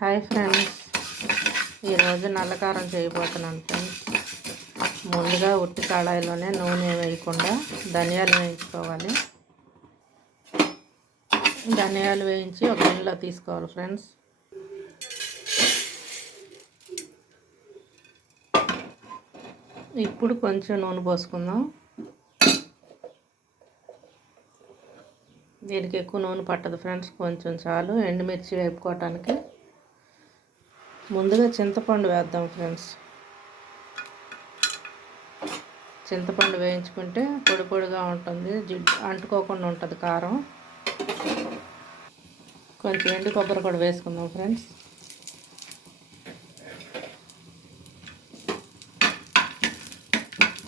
Hi friends. ఈరోజు నల్లకారం చేయబోతున్నాను friends. ముందుగా ఉట్టి కళాయిలోనే నూనె వేయకుండా ధనియాలు వేయించుకోవాలి. ధనియాలు వేయించి ఒక గిన్నెలో తీసుకోవాలి ఫ్రెండ్స్. ఇప్పుడు కొంచెం నూనె పోసుకుందాం. దీనికి ఎక్కువ నూనె పట్టదు ఫ్రెండ్స్. కొంచెం చాలు. ఎండుమిర్చి వేపుకోవటానికి ముందుగా చింతపండు వేద్దాం ఫ్రెండ్స్. చింతపండు వేయించుకుంటే పొడి పొడిగా ఉంటుంది. జిడ్డు అంటుకోకుండా ఉంటుంది కారం. కొంచెం ఎండు కొబ్బరి కూడా వేసుకుందాం ఫ్రెండ్స్.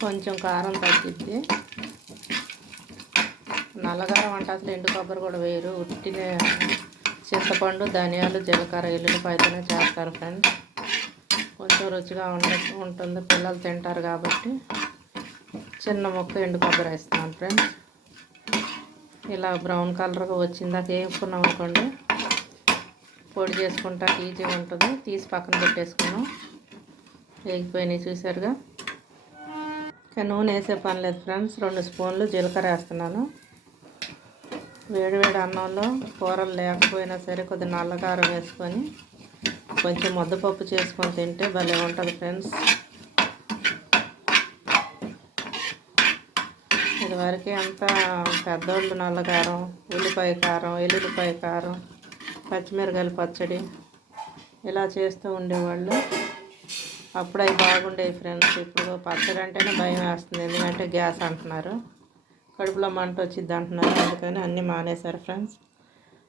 కొంచెం కారం తగ్గిద్ది. నల్లగారం అంటే అసలు ఎండు కొబ్బరి కూడా వేయరు. ఉట్టినే చింతపండు ధనియాలు జీలకర్ర ఎల్లుల్లిపాయతోనే చేస్తారు ఫ్రెండ్స్ కొంచెం రుచిగా ఉండ ఉంటుంది. పిల్లలు తింటారు కాబట్టి చిన్న ముక్క ఎండు కొబ్బరి వేస్తున్నాను ఫ్రెండ్స్ ఇలా బ్రౌన్ కలర్గా వచ్చిందాక వేపుకున్నాం అనుకోండి. పొడి చేసుకుంటా ఈజీగా ఉంటుంది. తీసి పక్కన పెట్టేసుకున్నాం. వేగిపోయినాయి చూసారుగా. ఇంకా నూనె వేసే పని లేదు ఫ్రెండ్స్ రెండు స్పూన్లు జీలకర్ర వేస్తున్నాను. వేడివేడి అన్నంలో కూరలు లేకపోయినా సరే కొద్దిగా నల్లకారం వేసుకొని కొంచెం ముద్దపప్పు చేసుకొని తింటే భలే ఉంటుంది ఫ్రెండ్స్. ఇదివరకు అంతా పెద్దోళ్ళు నల్లకారం ఉల్లిపాయ కారం ఎల్లుల్లిపాయ కారం పచ్చిమిరకాయల పచ్చడి ఇలా చేస్తూ ఉండేవాళ్ళు. అప్పుడు అవి బాగుండేవి ఫ్రెండ్స్. ఇప్పుడు పచ్చడి అంటేనే భయం వేస్తుంది. ఎందుకంటే గ్యాస్ అంటున్నారు. కడుపులో మంట వచ్చింది అంటున్నారు. అందుకని అన్నీ మానేశారు ఫ్రెండ్స్.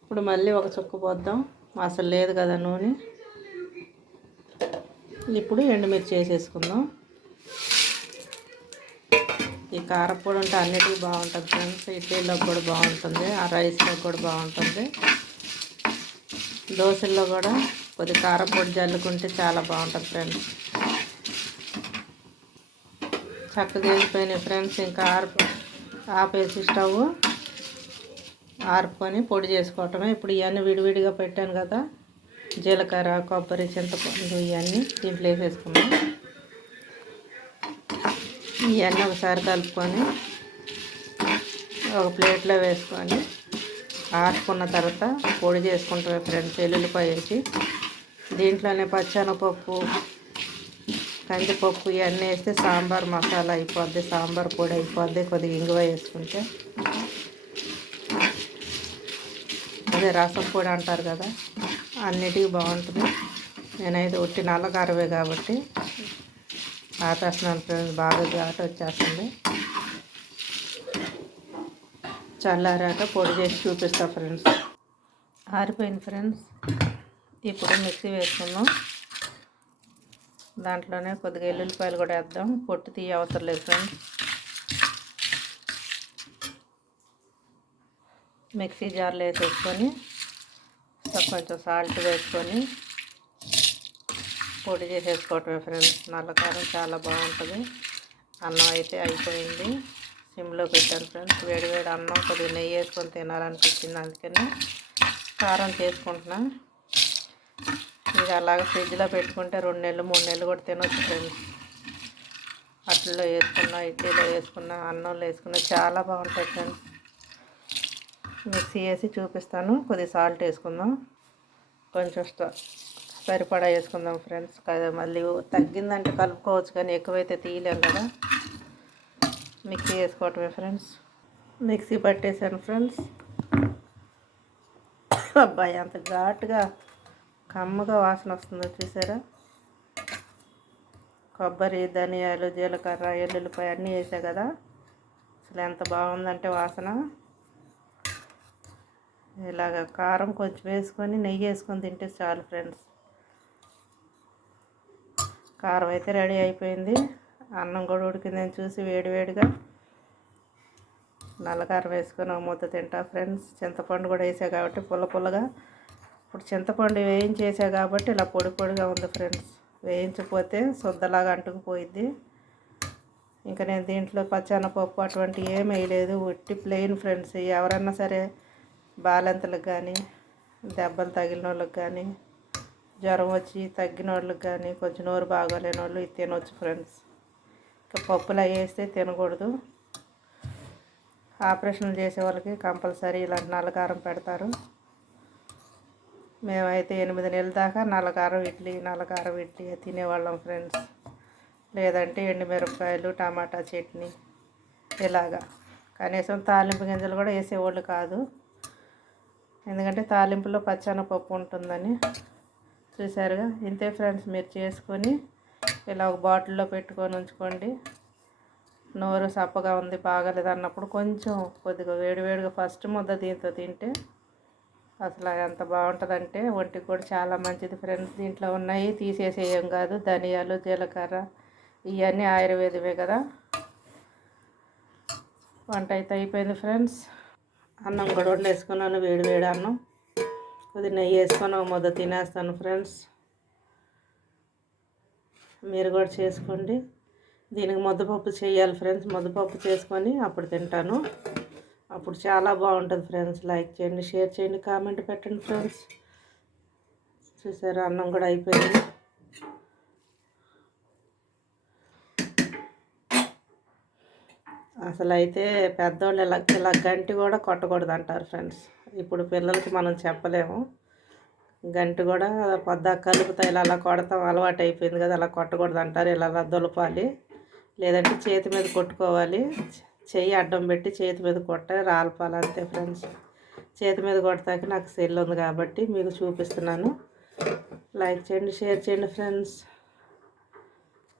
ఇప్పుడు మళ్ళీ ఒక చుక్క పోద్దాం. అసలు లేదు కదా నూనె. ఇప్పుడు ఎండుమిర్చి వేసేసుకుందాం ఈ కారపొడి ఉంటే అన్నిటికీ బాగుంటుంది ఫ్రెండ్స్. ఇడ్లీలో కూడా బాగుంటుంది. ఆ రైస్లో కూడా బాగుంటుంది. దోశల్లో కూడా కొద్ది కారపొడి జల్లుకుంటే చాలా బాగుంటుంది ఫ్రెండ్స్. చక్కగా వెళ్ళిపోయినాయి ఫ్రెండ్స్. ఇంకా ఆరిపో ఆపేసి స్టవ్ ఆర్పుకొని పొడి చేసుకోవటమే. ఇప్పుడు ఇవన్నీ విడివిడిగా పెట్టాను కదా. జీలకర్ర కొబ్బరి చింతపండు ఇవన్నీ దీంట్లో వేసేసుకున్నాం ఇవన్నీ ఒకసారి కలుపుకొని ఒక ప్లేట్లో వేసుకొని ఆర్పుకున్న తర్వాత పొడి చేసుకుంటాం ఫ్రెండ్స్ ఎల్లుల్లిపాయ వేసి. దీంట్లోనే పచ్చనపప్పు కందిపప్పు ఇవన్నీ వేస్తే సాంబార్ మసాలా అయిపోద్ది సాంబార్ పొడి అయిపోద్ది కొద్దిగా ఇంగువ వేసుకుంటే. అదే రసం పొడి అంటారు కదా అన్నిటికీ బాగుంటుంది. నేనైతే ఉట్టి నల్లగారవే కాబట్టి ఆపేస్తున్నాను ఫ్రెండ్స్ బాగా ఘాటు వచ్చేస్తుంది. చల్లారాక పొడి చేసి చూపిస్తా ఫ్రెండ్స్. ఆరిపోయింది ఫ్రెండ్స్. ఇప్పుడు మిక్సీ వేసుకున్నాం దాంట్లోనే కొద్దిగా ఎల్లుల్లిపాయలు కూడా వేద్దాం. పొట్టు తీయ అవసరం లేదు ఫ్రెండ్స్. మిక్సీ జార్లో వేసేసుకొని కొంచెం సాల్ట్ వేసుకొని పొడి చేసేసుకోవటమే ఫ్రెండ్స్. నల్లకారం చాలా బాగుంటుంది. అన్నం అయితే అయిపోయింది. సిమ్లో పెట్టాను ఫ్రెండ్స్. వేడి వేడి అన్నం కొద్దిగా నెయ్యి వేసుకొని తినాలనిపించింది అందుకని కారం చేసుకుంటున్నాను ఇంకా అలాగ ఫ్రిడ్జ్లో పెట్టుకుంటే రెండు నెలలు మూడు నెలలు కూడా తినొచ్చు ఫ్రెండ్స్. అట్లలో వేసుకున్నా ఇడ్లీలో వేసుకున్నా అన్నంలో వేసుకున్నా చాలా బాగుంటాయి ఫ్రెండ్స్. మిక్సీ వేసి చూపిస్తాను. కొద్ది సాల్ట్ వేసుకుందాం. కొంచెం సరిపడా వేసుకుందాం ఫ్రెండ్స్. కదా మళ్ళీ తగ్గిందంటే కలుపుకోవచ్చు కానీ ఎక్కువైతే తీయలేం కదా. మిక్సీ వేసుకోవటమే ఫ్రెండ్స్. మిక్సీ పట్టేసాను ఫ్రెండ్స్. అబ్బాయి అంత ఘాటుగా కమ్మగా వాసన వస్తుందో చూసారా? కొబ్బరి ధనియాలు జీలకర్ర ఎల్లుల్లిపాయ అన్నీ వేసా కదా. అసలు ఎంత బాగుందంటే వాసన. ఇలాగ కారం కొంచెం వేసుకొని నెయ్యి వేసుకొని తింటే చాలు ఫ్రెండ్స్. కారం అయితే రెడీ అయిపోయింది. అన్నం కూడా ఉడికిందని చూసి వేడివేడిగా నల్లకారం వేసుకొని ఒక ముద్ద తింటా ఫ్రెండ్స్. చింతపండు కూడా వేసా కాబట్టి పుల్ల పుల్లగా. ఇప్పుడు చింతపండు వేయించేసా కాబట్టి ఇలా పొడి పొడిగా ఉంది ఫ్రెండ్స్. వేయించకపోతే సొద్దలాగా అంటుకుపోయిద్ది. ఇంకా నేను దీంట్లో పచ్చనపప్పు అటువంటి ఏం వేయలేదు. ఉట్టి ప్లెయిన్ ఫ్రెండ్స్. ఎవరన్నా సరే బాలెంతలకు కానీ దెబ్బలు తగిలిన వాళ్ళకి కానీ జ్వరం వచ్చి తగ్గిన వాళ్ళకి కానీ కొంచెం నోరు బాగోలేని వాళ్ళు ఇది తినవచ్చు ఫ్రెండ్స్. ఇంకా పప్పులు అవి వేస్తే తినకూడదు. ఆపరేషన్లు చేసే వాళ్ళకి కంపల్సరీ ఇలాంటి నల్లకారం పెడతారు. మేమైతే ఎనిమిది నెలల దాకా నలకారం ఇడ్లీ నలకారం ఇడ్లీ తినేవాళ్ళం ఫ్రెండ్స్. లేదంటే ఎండుమిరపకాయలు టమాటా చట్నీ ఇలాగా కనీసం తాలింపు గింజలు కూడా వేసేవాళ్ళు కాదు. ఎందుకంటే తాలింపులో పచ్చనపప్పు ఉంటుందని చూసారుగా ఇంతే ఫ్రెండ్స్ మీరు చేసుకొని ఇలా ఒక బాటిల్లో పెట్టుకొని ఉంచుకోండి. నోరు సప్పగా ఉంది బాగాలేదు అన్నప్పుడు కొంచెం కొద్దిగా వేడివేడిగా ఫస్ట్ ముద్ద దీంతో తింటే అసలు ఎంత బాగుంటుందంటే ఒంటికి కూడా చాలా మంచిది ఫ్రెండ్స్. దీంట్లో ఉన్నాయి తీసేసేయం కాదు. ధనియాలు జీలకర్ర ఇవన్నీ ఆయుర్వేదమే కదా. వంట అయితే అయిపోయింది ఫ్రెండ్స్. అన్నం కూడా వండేసుకున్నాను వేడి వేడి అన్నం. కొద్ది నెయ్యి వేసుకొని ఒక ముద్ద తినేస్తాను ఫ్రెండ్స్. మీరు కూడా చేసుకోండి. దీనికి ముద్దపప్పు చేయాలి ఫ్రెండ్స్. ముద్దపప్పు చేసుకొని అప్పుడు తింటాను. అప్పుడు చాలా బాగుంటుంది ఫ్రెండ్స్. లైక్ చేయండి షేర్ చేయండి కామెంట్ పెట్టండి ఫ్రెండ్స్. చూసారు అన్నం కూడా అయిపోయింది. అసలు అయితే పెద్దవాళ్ళు ఇలా ఇలా గంటి కూడా కొట్టకూడదు అంటారు ఫ్రెండ్స్. ఇప్పుడు పిల్లలకి మనం చెప్పలేము. గంటి కూడా పొద్దా కలుపుతా ఇలా అలా కొడతాం అలవాటు అయిపోయింది కదా అలా కొట్టకూడదు అంటారు ఇలా అలా దులపాలి. లేదంటే చేతి మీద కొట్టుకోవాలి. చెయ్యి అడ్డం పెట్టి చేతి మీద కొట్ట రాలపాలి అంతే ఫ్రెండ్స్. చేతి మీద కొడతాకి నాకు సెల్ ఉంది కాబట్టి మీకు చూపిస్తున్నాను. లైక్ చేయండి షేర్ చేయండి ఫ్రెండ్స్.